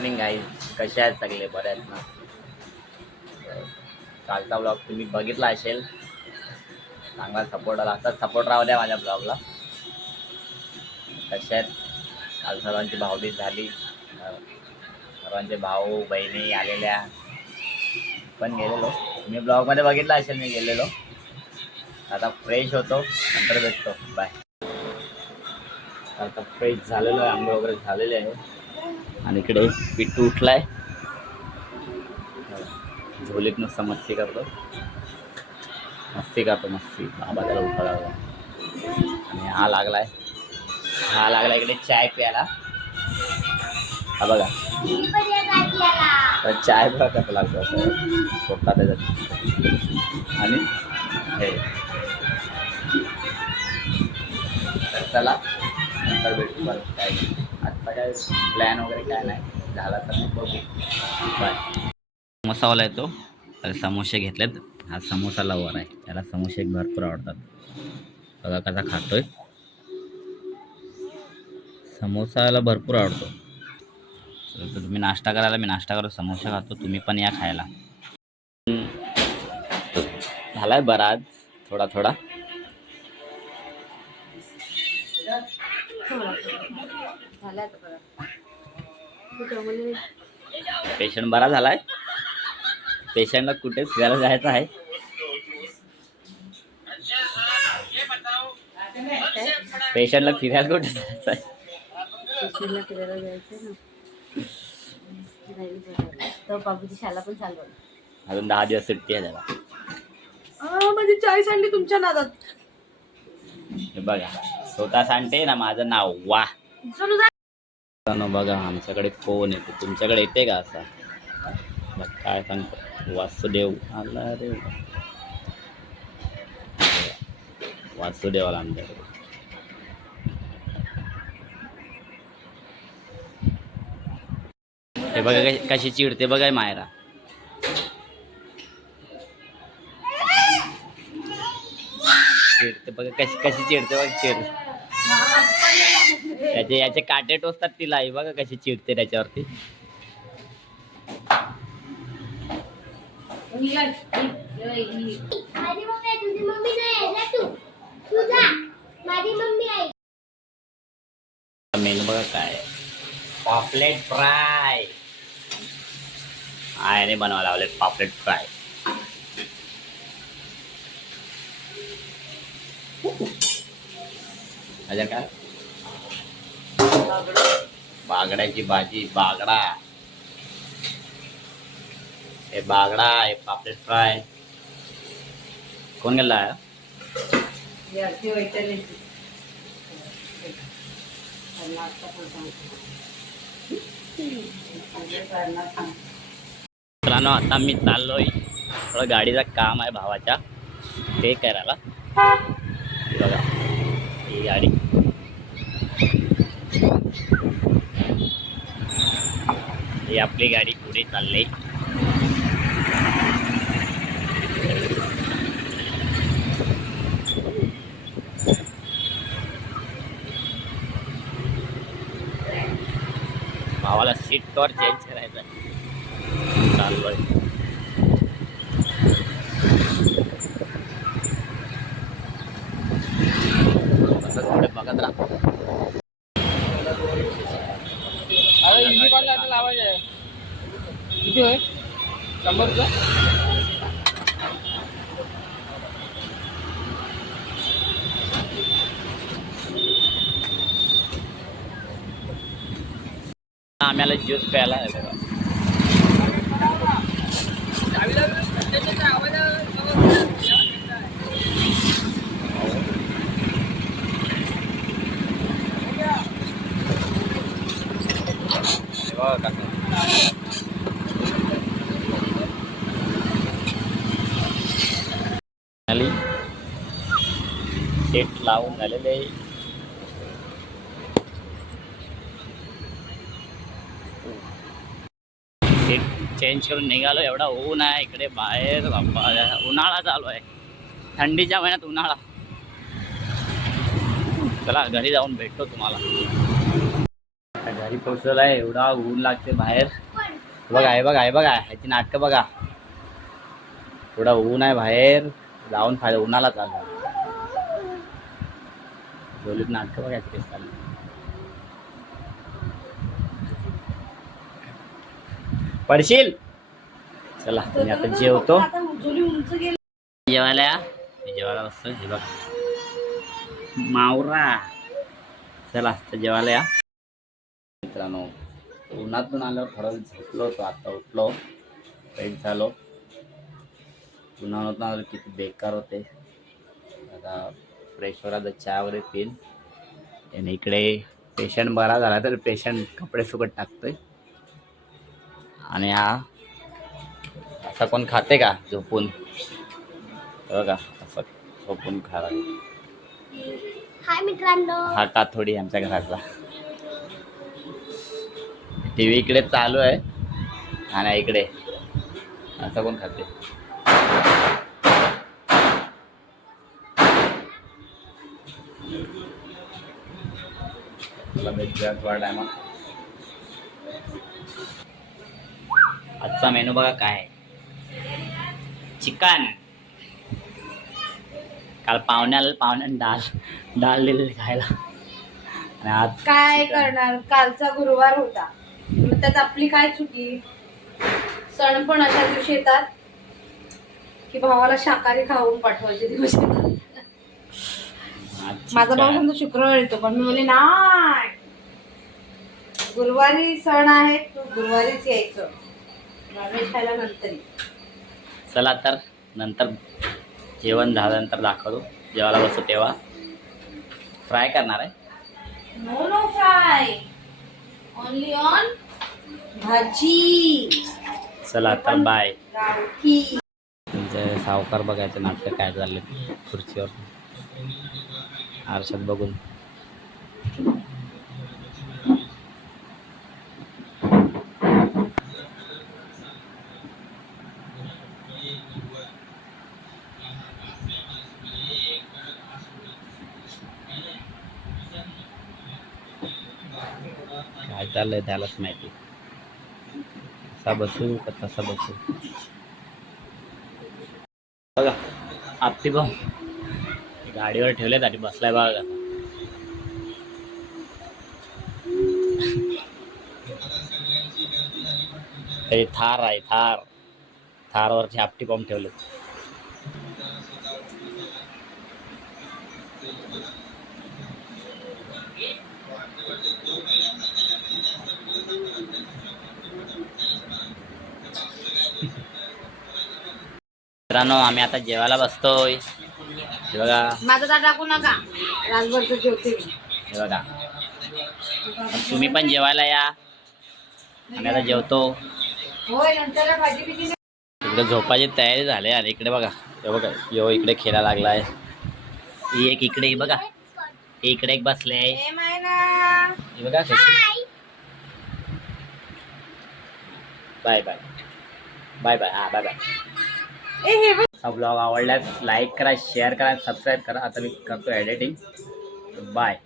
Morning guys कशा आहेत सगळे? बरे आहेत ना? कालचा ब्लॉग तुम्ही बघितला असेल. चांगला सपोर्ट आला. असतात सपोर्ट राहू द्या माझ्या ब्लॉगला कशा आहेत? काल सर्वांची भावबीज झाली. सर्वांचे भाऊ बहिणी आलेल्या. पण गेलेलो. मी ब्लॉगमध्ये बघितला असेल मी गेलेलो. आता फ्रेश होतो. नंतर भेटतो. बाय आता फ्रेश झालेलो आहे. आंघोळ वगैरे झालेले आहे. आणि इकडे पिट्टू उठलाय. झोलीत नुसतं मस्ती करतो मस्ती करतो मस्ती. बाबा त्याला उठा आणि हा लागलाय. हा लागला इकडे चाय प्यायला. हा बघा. तर चाय बघा कसं लागतो. असं त्याच्यात आणि हे. तर चला नंतर भेटू परत. काय नाही. काय प्लॅन वगैरे काय नाही. झाला तर मग बघू. समोसावाला येतो. तर समोसे घेतलेत. हा समोसा लवर आहे. त्याला समोसे भरपूर आवडतात. बघा कसा खातोय. समोसाला भरपूर आवडतो. तर तुम्ही नाश्ता करायला मी नाश्ता करतो समोसा खातो. तुम्ही पण या खायला. झालाय बरा आज थोडा थोडा झालं आता बघा. कुठं म्हणजे पेशंट बरा झालाय? पेशंटला कुठे फिरायला जायचं आहे? पेशंटला फिरायला कुठे जायचं आहे? अजून दहा दिवस सुट्टी आहे त्याला. माझी चाळीस आणली तुमच्या नादात बघा स्वतः सांगते ना माझं नाव वा. मित्रांनो बघा आमच्याकडे फोन येतो? तुमच्याकडे येते का असा? मग काय सांगतो. वासुदेव आला रे. वासुदेव आला आमच्याकडे हे बघा कशी- चिडते बघा मायरा. चिडते बघा कशी कशी चिडते बघ चिड. त्याचे याचे काटे टोचतात तिला. आई बघा कशी चिडते त्याच्यावरती. माझी मम्मी आहे तुझी मम्मी नाही आहे. ना तू. तुझा माझी मम्मी आहे. मेनू बघा काय. पॉपलेट फ्राय. आयने बनवायला लावले पॉपलेट फ्राय. अजून काय? बागड्याची भाजी बागडा. हे बागडा हे पापलेट फ्राय. कोण गेला. मित्रांनो आता मी चाललोय. थोडं गाडीचं काम आहे भावाच्या. ते करायला. बघा ही गाडी. ही आपली गाडी पुढे चालली. भावाला सीट कवर चेंज करायचं आहे चाललोय असं थोडे बघत राहा किती होय शंभर रुपये आम्हाला ज्यूस प्यायला आहे बघा. लावून झालेले सीट चेंज करून निघालो. एवढा ऊन आहे इकडे बाहेर उन्हाळा चालू आहे. थंडीच्या महिन्यात उन्हाळा. चला घरी जाऊन भेटतो तुम्हाला. घरी पोचलेला आहे एवढा ऊन लागते बाहेर. बघा आहे बघा आहे बघा ह्याची नाटकं बघा. थोडा ऊन आहे बाहेर जाऊन फायदा उन्हाला चालू बोलीत नाटकं बघा किती चालू. पडशील? चला मी आता जेवतो. आता जेवायला जेवायला बसतो हे बघ. मावरा. चला तर जेवायला या. मित्रांनो उन्हातून आल्यावर थोडं झोपलो होतो आता उठलो. फ्रेश झालो. उन्हातून आलं किती बेकार होते. आता फ्रेश वगैरे चहा वगैरे पिन. आणि इकडे पेशंट बरा झाला तर पेशंट कपडे सुकट टाकतोय. आणि हा असा कोण खाते का झोपून? बघा असं झोपून खायला हाय मित्रांनो. हा काथोडी आमच्या घरातला. टी व्ही इकडे चालू आहे. आणि इकडे. असं कोण खाते? चला भेटूया थोडा टायमा आजचा मेनू बघा काय चिकन. काल पाहुण्याला पाहुण्याने डाल डाल दिलेली खायला. आणि आज काय. करणार? कालचा गुरुवार होता. मग त्यात आपली काय चुकी? सण पण अशा दिवशी येतात की भावाला शाकाहारी खाऊन पाठवायचे दिवस येतात. आज माझा भाऊ. समजा शुक्रवार येतो पण मी बोलले नाही. गुरुवारी सण आहे तू गुरुवारीच यायचं. नॉनव्हेज खायला नंतर. ये. चला तर नंतर जेवण झाल्यानंतर दाखवतो. जेवायला बसतो तेव्हा. फ्राय करणार आहे? No no fry only on bhaji. चला तर बाय तुमचे सावकार बघायचं नाटक काय झालं खुर्चीवर. आरशात बघून काय चाललंय त्यालाच माहिती. कसा बसू का तसा बसू बघा आपटी भाऊ. गाडीवर ठेवलेत आणि बसलाय बघा. थार आहे थार. थारवरची आपटी बॉम्ब ठेवले मित्रांनो आम्ही आता जेवायला बसतोय. हे बघा. माझं टाकू नका? जेवते हे बघा. तुम्ही पण जेवायला या. आम्ही आता जेवतो. होय नंतर भाजी बिजी इकडे झोपाची तयारी झाली आणि इकडे बघा. हे बघा यो इकडे खेळायला लागलाय. ही एक इकडे ही बघा. ही इकडे एक बसले. हे बघा कशी. Bye bye. Bye bye. हा बाय बाय. हा ब्लॉग आवडल्यास लाईक करा शेअर करा सबस्क्राईब करा. आता मी करतो एडिटिंग बाय